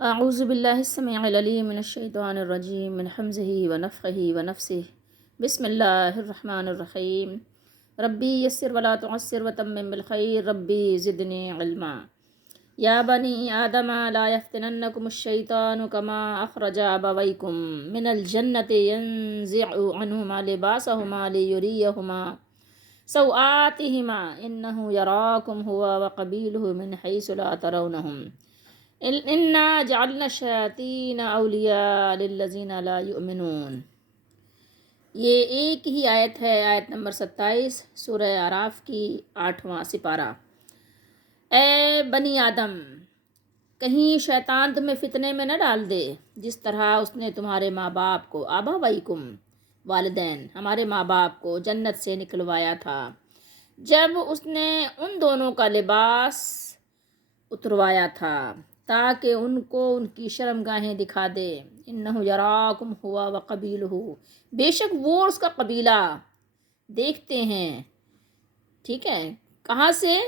اعوذ باللہ السمیع العلیم من الشیطان الرجیم من حمزہ ونفخہ ونفسہ بسم اللہ الرحمن الرحیم ربی یسر ولا تعسر وتمم بالخیر ربی زدنی علما یا بنی آدم لا یفتننکم الشیطان کما اخرج ابویکم من الجنۃ ینزع عنہما لباسہما لیریہما سوآتہما انہ یراکم هو وقبیلہ من حیث لا ترونہم انا جعلنا الشیاطین اولیاء للذین لا یؤمنون۔ یہ ایک ہی آیت ہے، آیت نمبر 27 سورہ اعراف کی 8واں سپارہ۔ اے بنی آدم، کہیں شیطان تمہیں فتنے میں نہ ڈال دے، جس طرح اس نے تمہارے ماں باپ کو آباویکم والدین ہمارے ماں باپ کو جنت سے نکلوایا تھا، جب اس نے ان دونوں کا لباس اتروایا تھا تاکہ ان کو ان کی شرمگاہیں دکھا دے۔ انہ یراکم ہوا وقبیلہ، بے شک وہ اور اس کا قبیلہ دیکھتے ہیں، ٹھیک ہے، کہاں سے؟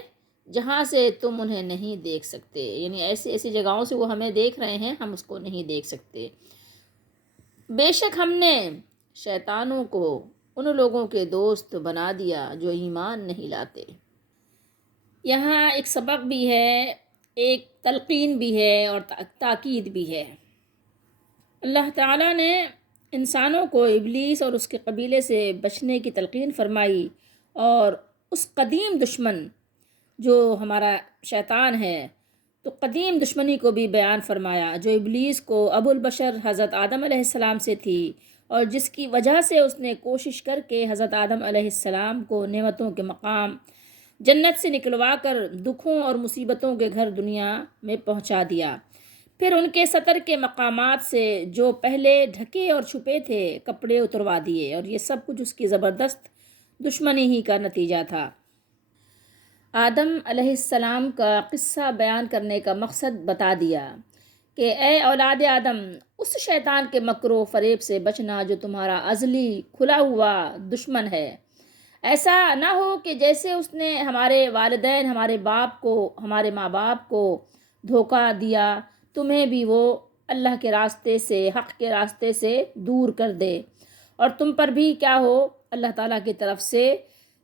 جہاں سے تم انہیں نہیں دیکھ سکتے، یعنی ایسی جگہوں سے وہ ہمیں دیکھ رہے ہیں، ہم اس کو نہیں دیکھ سکتے۔ بے شک ہم نے شیطانوں کو ان لوگوں کے دوست بنا دیا جو ایمان نہیں لاتے۔ یہاں ایک سبق بھی ہے، ایک تلقین بھی ہے اور تاکید بھی ہے۔ اللہ تعالیٰ نے انسانوں کو ابلیس اور اس کے قبیلے سے بچنے کی تلقین فرمائی، اور اس قدیم دشمن جو ہمارا شیطان ہے، تو قدیم دشمنی کو بھی بیان فرمایا، جو ابلیس کو ابو البشر حضرت آدم علیہ السلام سے تھی، اور جس کی وجہ سے اس نے کوشش کر کے حضرت آدم علیہ السلام کو نعمتوں کے مقام جنت سے نکلوا کر دکھوں اور مصیبتوں کے گھر دنیا میں پہنچا دیا۔ پھر ان کے سطر کے مقامات سے جو پہلے ڈھکے اور چھپے تھے کپڑے اتروا دیے، اور یہ سب کچھ اس کی زبردست دشمنی ہی کا نتیجہ تھا۔ آدم علیہ السلام کا قصہ بیان کرنے کا مقصد بتا دیا کہ اے اولاد آدم، اس شیطان کے مکر و فریب سے بچنا جو تمہارا ازلی کھلا ہوا دشمن ہے۔ ایسا نہ ہو کہ جیسے اس نے ہمارے والدین، ہمارے باپ کو، ہمارے ماں باپ کو دھوکہ دیا، تمہیں بھی وہ اللہ کے راستے سے، حق کے راستے سے دور کر دے، اور تم پر بھی کیا ہو، اللہ تعالیٰ کی طرف سے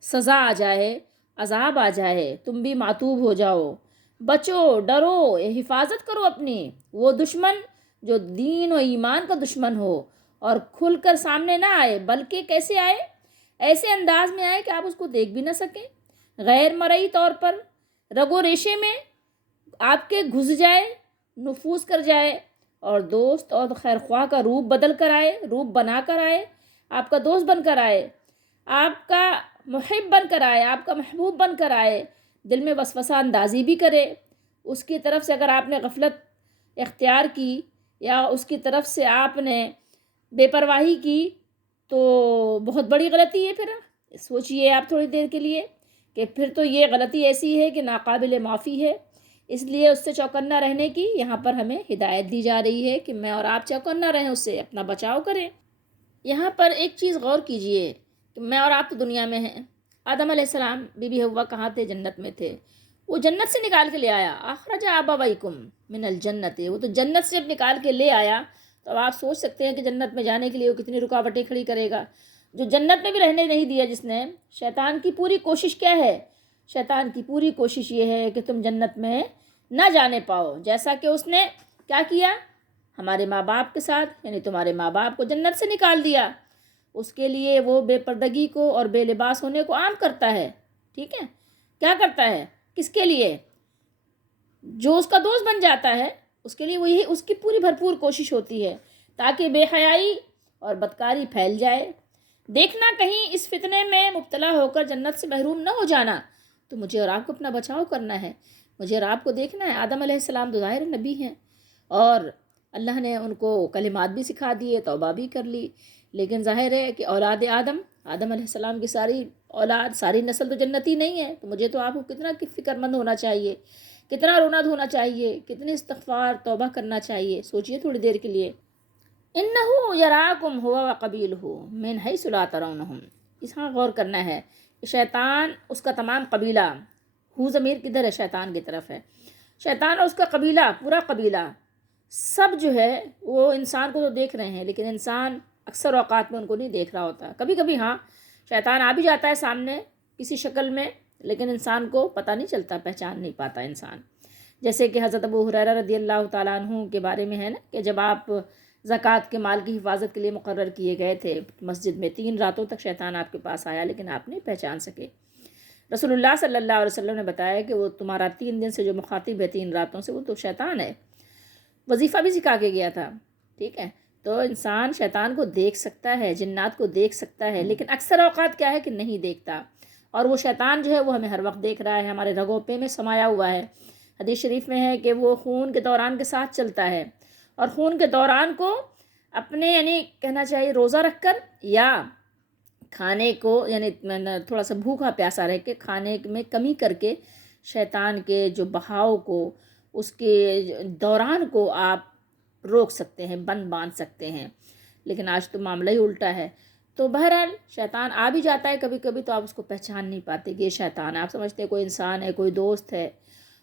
سزا آ جائے، عذاب آ جائے، تم بھی معتوب ہو جاؤ۔ بچو، ڈرو، حفاظت کرو اپنی، وہ دشمن جو دین و ایمان کا دشمن ہو، اور کھل کر سامنے نہ آئے، بلکہ کیسے آئے؟ ایسے انداز میں آئے کہ آپ اس کو دیکھ بھی نہ سکیں، غیر مرئی طور پر رگ و ریشے میں آپ کے گھس جائے، نفوذ کر جائے، اور دوست اور خیر خواہ کا روپ بدل کر آئے، روپ بنا کر آئے، آپ کا دوست بن کر آئے، آپ کا محب بن کر آئے، آپ کا محبوب بن کر آئے، دل میں وسوسہ اندازی بھی کرے۔ اس کی طرف سے اگر آپ نے غفلت اختیار کی، یا اس کی طرف سے آپ نے بے پرواہی کی، تو بہت بڑی غلطی ہے۔ پھر سوچئے آپ تھوڑی دیر کے لیے کہ پھر تو یہ غلطی ایسی ہے کہ ناقابل معافی ہے۔ اس لیے اس سے چوکنا رہنے کی یہاں پر ہمیں ہدایت دی جا رہی ہے کہ میں اور آپ چوکنا رہیں، اس سے اپنا بچاؤ کریں۔ یہاں پر ایک چیز غور کیجئے کہ میں اور آپ تو دنیا میں ہیں، آدم علیہ السلام، بی بی حوا کہاں تھے؟ جنت میں تھے۔ وہ جنت سے نکال کے لے آیا، اخرج ابویکم من الجنت، وہ تو جنت سے اب نکال کے لے آیا، تو اب آپ سوچ سکتے ہیں کہ جنت میں جانے کے لیے وہ کتنی رکاوٹیں کھڑی کرے گا، جو جنت میں بھی رہنے نہیں دیا جس نے۔ شیطان کی پوری کوشش کیا ہے؟ شیطان کی پوری کوشش یہ ہے کہ تم جنت میں نہ جانے پاؤ، جیسا کہ اس نے کیا کیا ہمارے ماں باپ کے ساتھ، یعنی تمہارے ماں باپ کو جنت سے نکال دیا۔ اس کے لیے وہ بے پردگی کو اور بے لباس ہونے کو عام کرتا ہے، ٹھیک ہے؟ کیا کرتا ہے؟ کس کے لیے؟ جو اس کا دوست بن جاتا ہے، اس کے لیے وہی اس کی پوری بھرپور کوشش ہوتی ہے تاکہ بے حیائی اور بدکاری پھیل جائے۔ دیکھنا کہیں اس فتنے میں مبتلا ہو کر جنت سے محروم نہ ہو جانا، تو مجھے اور آپ کو اپنا بچاؤ کرنا ہے، مجھے اور آپ کو دیکھنا ہے۔ آدم علیہ السلام تو ظاہر نبی ہیں، اور اللہ نے ان کو کلمات بھی سکھا دیے، توبہ بھی کر لی، لیکن ظاہر ہے کہ اولاد آدم، آدم علیہ السلام کی ساری اولاد، ساری نسل تو جنتی نہیں ہے، تو مجھے تو آپ کو کتنا فکر مند ہونا چاہیے، کتنا رونا دھونا چاہیے، کتنی استغفار توبہ کرنا چاہیے۔ سوچئے تھوڑی دیر کے لیے۔ انہو یراکم ہوا وقبیلہ من حیث لا ترونہم، اس ہاں غور کرنا ہے کہ شیطان، اس کا تمام قبیلہ، ضمیر کدھر ہے؟ شیطان کی طرف ہے۔ شیطان اور اس کا قبیلہ، پورا قبیلہ سب جو ہے وہ انسان کو تو دیکھ رہے ہیں، لیکن انسان اکثر اوقات میں ان کو نہیں دیکھ رہا ہوتا. کبھی کبھی ہاں شیطان آ بھی جاتا ہے سامنے کسی شکل میں، لیکن انسان کو پتہ نہیں چلتا، پہچان نہیں پاتا انسان. جیسے کہ حضرت ابو ہریرہ رضی اللہ تعالیٰ عنہ کے بارے میں ہے نا کہ جب آپ زکوٰۃ کے مال کی حفاظت کے لیے مقرر کیے گئے تھے مسجد میں، 3 راتوں تک شیطان آپ کے پاس آیا لیکن آپ نہیں پہچان سکے. رسول اللہ صلی اللہ علیہ وسلم نے بتایا کہ وہ تمہارا 3 دن سے جو مخاطب ہے 3 راتوں سے، وہ تو شیطان ہے. وظیفہ بھی سکھا کے گیا تھا. ٹھیک ہے، تو انسان شیطان کو دیکھ سکتا ہے، جنات کو دیکھ سکتا ہے، لیکن اکثر اوقات کیا ہے کہ نہیں دیکھتا. اور وہ شیطان جو ہے وہ ہمیں ہر وقت دیکھ رہا ہے، ہمارے رگوں پہ میں سمایا ہوا ہے. حدیث شریف میں ہے کہ وہ خون کے دوران کے ساتھ چلتا ہے، اور خون کے دوران کو اپنے یعنی کہنا چاہیے روزہ رکھ کر یا کھانے کو یعنی تھوڑا سا بھوکا پیاسا رہ کے کھانے میں کمی کر کے شیطان کے جو بہاؤ کو، اس کے دوران کو آپ روک سکتے ہیں، بند باندھ سکتے ہیں. لیکن آج تو معاملہ ہی الٹا ہے. تو بہرحال شیطان آ بھی جاتا ہے کبھی کبھی، تو آپ اس کو پہچان نہیں پاتے کہ یہ شیطان ہے. آپ سمجھتے ہیں کوئی انسان ہے، کوئی دوست ہے،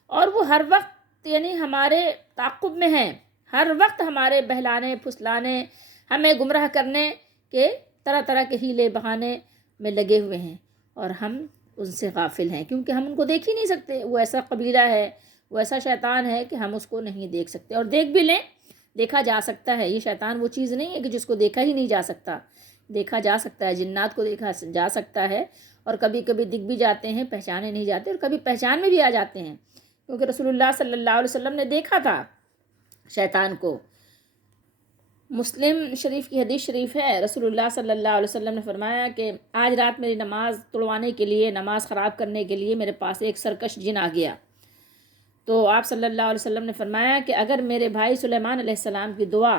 اور وہ ہر وقت یعنی ہمارے تعاقب میں ہیں، ہر وقت ہمارے بہلانے پھسلانے، ہمیں گمراہ کرنے کے طرح طرح کے ہیلے بہانے میں لگے ہوئے ہیں، اور ہم ان سے غافل ہیں کیونکہ ہم ان کو دیکھ ہی نہیں سکتے. وہ ایسا قبیلہ ہے، وہ ایسا شیطان ہے کہ ہم اس کو نہیں دیکھ سکتے. اور دیکھ بھی لیں دیکھا جا سکتا ہے. یہ شیطان وہ چیز نہیں ہے کہ جس کو دیکھا ہی نہیں جا سکتا، دیکھا جا سکتا ہے. جنات کو دیکھا جا سکتا ہے، اور کبھی کبھی دکھ بھی جاتے ہیں، پہچانے نہیں جاتے، اور کبھی پہچان میں بھی آ جاتے ہیں، کیونکہ رسول اللہ صلی اللہ علیہ وسلم نے دیکھا تھا شیطان کو. مسلم شریف کی حدیث شریف ہے، رسول اللہ صلی اللہ علیہ وسلم نے فرمایا کہ آج رات میری نماز توڑوانے کے لیے، نماز خراب کرنے کے لیے میرے پاس ایک سرکش جن آ گیا. تو آپ صلی اللہ علیہ وسلم نے فرمایا کہ اگر میرے بھائی سلیمان علیہ السلام کی دعا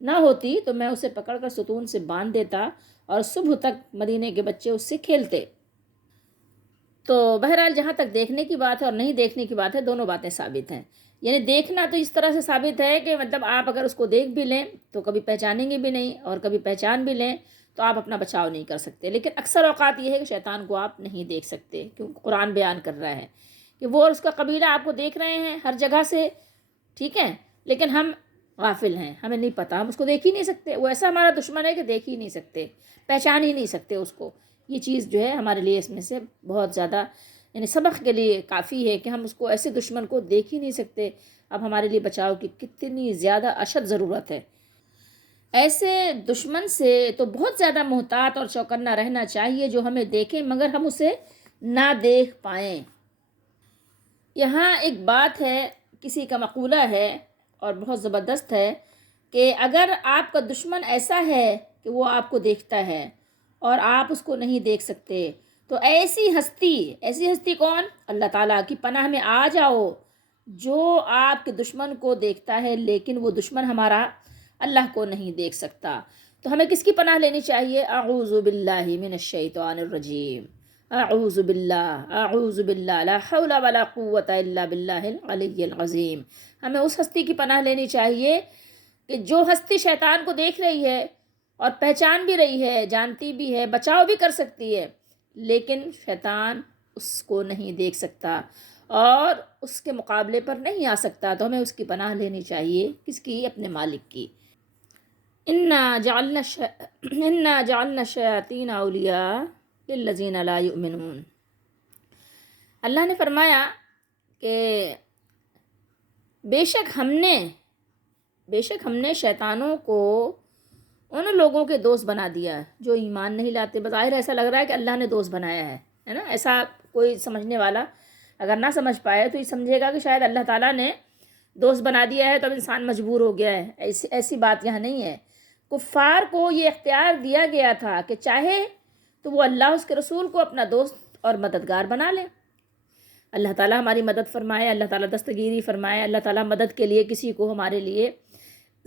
نہ ہوتی تو میں اسے پکڑ کر ستون سے باندھ دیتا، اور صبح تک مدینے کے بچے اس سے کھیلتے. تو بہرحال جہاں تک دیکھنے کی بات ہے اور نہیں دیکھنے کی بات ہے، دونوں باتیں ثابت ہیں. یعنی دیکھنا تو اس طرح سے ثابت ہے کہ مطلب آپ اگر اس کو دیکھ بھی لیں تو کبھی پہچانیں گے بھی نہیں، اور کبھی پہچان بھی لیں تو آپ اپنا بچاؤ نہیں کر سکتے. لیکن اکثر اوقات یہ ہے کہ شیطان کو آپ نہیں دیکھ سکتے، کیونکہ قرآن بیان کر رہا ہے کہ وہ اور اس کا قبیلہ آپ کو دیکھ رہے ہیں ہر جگہ سے. ٹھیک ہے، لیکن ہم غافل ہیں، ہمیں نہیں پتہ، ہم اس کو دیکھ ہی نہیں سکتے. وہ ایسا ہمارا دشمن ہے کہ دیکھ ہی نہیں سکتے، پہچان ہی نہیں سکتے اس کو. یہ چیز جو ہے ہمارے لیے اس میں سے بہت زیادہ یعنی سبق کے لیے کافی ہے کہ ہم اس کو ایسے دشمن کو دیکھ ہی نہیں سکتے. اب ہمارے لیے بچاؤ کی کتنی زیادہ اشد ضرورت ہے. ایسے دشمن سے تو بہت زیادہ محتاط اور چوکنا رہنا چاہیے جو ہمیں دیکھیں مگر ہم اسے نہ دیکھ پائیں. یہاں ایک بات ہے، کسی کا مقولہ ہے اور بہت زبردست ہے کہ اگر آپ کا دشمن ایسا ہے کہ وہ آپ کو دیکھتا ہے اور آپ اس کو نہیں دیکھ سکتے، تو ایسی ہستی کون؟ اللہ تعالیٰ کی پناہ میں آ جاؤ جو آپ کے دشمن کو دیکھتا ہے لیکن وہ دشمن ہمارا اللہ کو نہیں دیکھ سکتا. تو ہمیں کس کی پناہ لینی چاہیے؟ اعوذ باللہ من الشیطان الرجیم، اعوذ باللہ لا حول ولا قوت الا باللہ العلی العظیم. ہمیں اس ہستی کی پناہ لینی چاہیے کہ جو ہستی شیطان کو دیکھ رہی ہے اور پہچان بھی رہی ہے، جانتی بھی ہے، بچاؤ بھی کر سکتی ہے، لیکن شیطان اس کو نہیں دیکھ سکتا اور اس کے مقابلے پر نہیں آ سکتا. تو ہمیں اس کی پناہ لینی چاہیے. کس کی؟ اپنے مالک کی. انا جعلنا الشیاطین اولیاء للذین لا یؤمنون. اللہ نے فرمایا کہ بے شک ہم نے شیطانوں کو ان لوگوں کے دوست بنا دیا ہے جو ایمان نہیں لاتے. بظاہر ایسا لگ رہا ہے کہ اللہ نے دوست بنایا ہے نا. ایسا کوئی سمجھنے والا اگر نہ سمجھ پائے تو یہ سمجھے گا کہ شاید اللہ تعالیٰ نے دوست بنا دیا ہے تو اب انسان مجبور ہو گیا ہے. ایسی بات یہاں نہیں ہے. کفار کو یہ اختیار دیا گیا تھا کہ چاہے تو وہ اللہ اس کے رسول کو اپنا دوست اور مددگار بنا لے. اللہ تعالیٰ ہماری مدد فرمائے، اللہ تعالیٰ دستگیری فرمائے، اللہ تعالیٰ مدد کے لیے کسی کو ہمارے لیے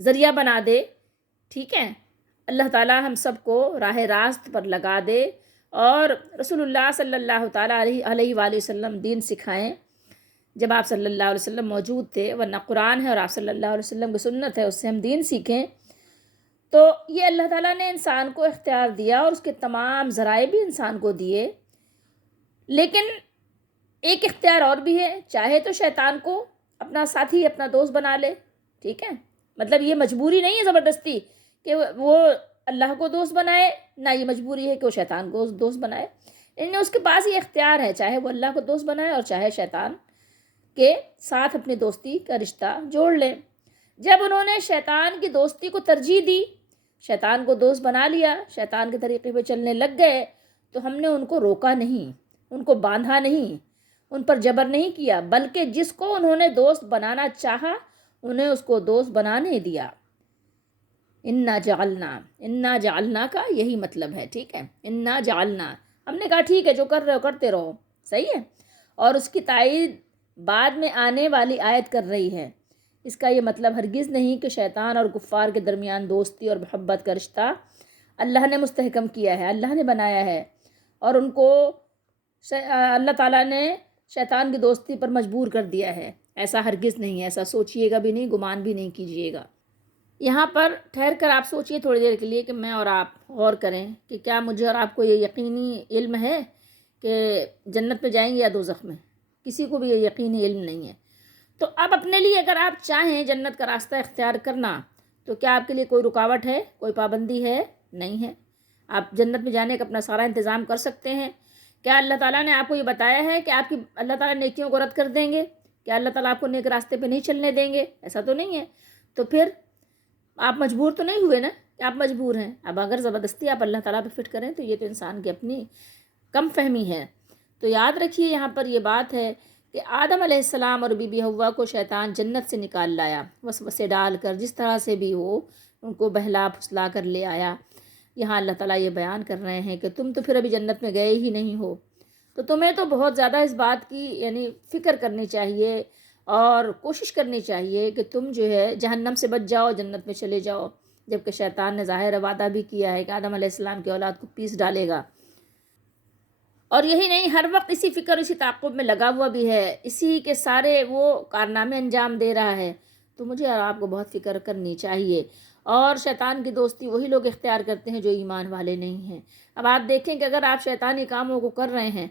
ذریعہ بنا دے. ٹھیک ہے، اللہ تعالیٰ ہم سب کو راہ راست پر لگا دے اور رسول اللہ صلی اللہ تعالیٰ علیہ وآلہ وسلم دین سکھائیں جب آپ صلی اللہ علیہ وسلم موجود تھے. ورنہ قرآن ہے اور آپ صلی اللہ علیہ وسلم کی سنت ہے، اس سے ہم دین سیکھیں. تو یہ اللہ تعالیٰ نے انسان کو اختیار دیا اور اس کے تمام ذرائع بھی انسان کو دیے. لیکن ایک اختیار اور بھی ہے، چاہے تو شیطان کو اپنا ساتھی اپنا دوست بنا لے. ٹھیک ہے، مطلب یہ مجبوری نہیں ہے زبردستی کہ وہ اللہ کو دوست بنائے، نہ یہ مجبوری ہے کہ وہ شیطان کو دوست بنائے، یعنی اس کے پاس یہ اختیار ہے، چاہے وہ اللہ کو دوست بنائے اور چاہے شیطان کے ساتھ اپنی دوستی کا رشتہ جوڑ لے۔ جب انہوں نے شیطان کی دوستی کو ترجیح دی، شیطان کو دوست بنا لیا، شیطان کے طریقے پہ چلنے لگ گئے، تو ہم نے ان کو روکا نہیں، ان کو باندھا نہیں، ان پر جبر نہیں کیا، بلکہ جس کو انہوں نے دوست بنانا چاہا انہیں اس کو دوست بنانے دیا۔ انا جعلنا کا یہی مطلب ہے، ٹھیک ہے، انا جعلنا، ہم نے کہا ٹھیک ہے جو کر رہے ہو کرتے رہو، صحیح ہے۔ اور اس کی تائید بعد میں آنے والی آیت کر رہی ہے۔ اس کا یہ مطلب ہرگز نہیں کہ شیطان اور کفار کے درمیان دوستی اور محبت کا رشتہ اللہ نے مستحکم کیا ہے، اللہ نے بنایا ہے، اور ان کو اللہ تعالیٰ نے شیطان کی دوستی پر مجبور کر دیا ہے، ایسا ہرگز نہیں ہے، ایسا سوچئے گا بھی نہیں، گمان بھی نہیں کیجئے گا۔ یہاں پر ٹھہر کر آپ سوچئے تھوڑی دیر کے لیے کہ میں اور آپ غور کریں کہ کیا مجھے اور آپ کو یہ یقینی علم ہے کہ جنت میں جائیں گے یا دوزخ میں؟ کسی کو بھی یہ یقینی علم نہیں ہے۔ تو اب اپنے لیے اگر آپ چاہیں جنت کا راستہ اختیار کرنا تو کیا آپ کے لیے کوئی رکاوٹ ہے، کوئی پابندی ہے؟ نہیں ہے۔ آپ جنت میں جانے کا اپنا سارا انتظام کر سکتے ہیں۔ کیا اللہ تعالیٰ نے آپ کو یہ بتایا ہے کہ آپ کی اللہ تعالیٰ نیکیوں کو رد کر دیں گے؟ کیا اللہ تعالیٰ آپ کو نیک راستے پہ نہیں چلنے دیں گے؟ ایسا تو نہیں ہے۔ تو پھر آپ مجبور تو نہیں ہوئے نا کہ آپ مجبور ہیں۔ اب اگر زبردستی آپ اللہ تعالیٰ پہ فٹ کریں تو یہ تو انسان کی اپنی کم فہمی ہے۔ تو یاد رکھیے یہاں پر یہ بات ہے کہ آدم علیہ السلام اور بی بی حوا کو شیطان جنت سے نکال لایا، وسوسے ڈال کر، جس طرح سے بھی وہ ان کو بہلا پھسلا کر لے آیا۔ یہاں اللہ تعالیٰ یہ بیان کر رہے ہیں کہ تم تو پھر ابھی جنت میں گئے ہی نہیں ہو، تو تمہیں تو بہت زیادہ اس بات کی یعنی فکر کرنی چاہیے اور کوشش کرنی چاہیے کہ تم جو ہے جہنم سے بچ جاؤ، جنت میں چلے جاؤ، جبکہ شیطان نے ظاہر وعدہ بھی کیا ہے کہ آدم علیہ السلام کی اولاد کو پیس ڈالے گا۔ اور یہی نہیں، ہر وقت اسی فکر، اسی تعاقب میں لگا ہوا بھی ہے، اسی کے سارے وہ کارنامے انجام دے رہا ہے۔ تو مجھے اور آپ کو بہت فکر کرنی چاہیے۔ اور شیطان کی دوستی وہی لوگ اختیار کرتے ہیں جو ایمان والے نہیں ہیں۔ اب آپ دیکھیں کہ اگر آپ شیطانی کاموں کو کر رہے ہیں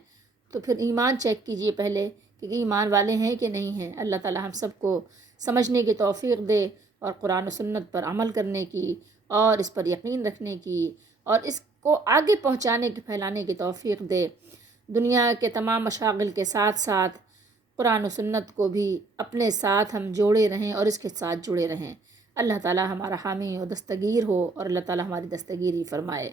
تو پھر ایمان چیک کیجئے پہلے کہ ایمان والے ہیں کہ نہیں ہیں۔ اللہ تعالیٰ ہم سب کو سمجھنے کی توفیق دے اور قرآن و سنت پر عمل کرنے کی اور اس پر یقین رکھنے کی اور اس کو آگے پہنچانے کی، پھیلانے کی توفیق دے۔ دنیا کے تمام مشاغل کے ساتھ ساتھ قرآن و سنت کو بھی اپنے ساتھ ہم جوڑے رہیں اور اس کے ساتھ جڑے رہیں۔ اللہ تعالیٰ ہمارا حامی و دستگیر ہو اور اللہ تعالیٰ ہماری دستگیری فرمائے۔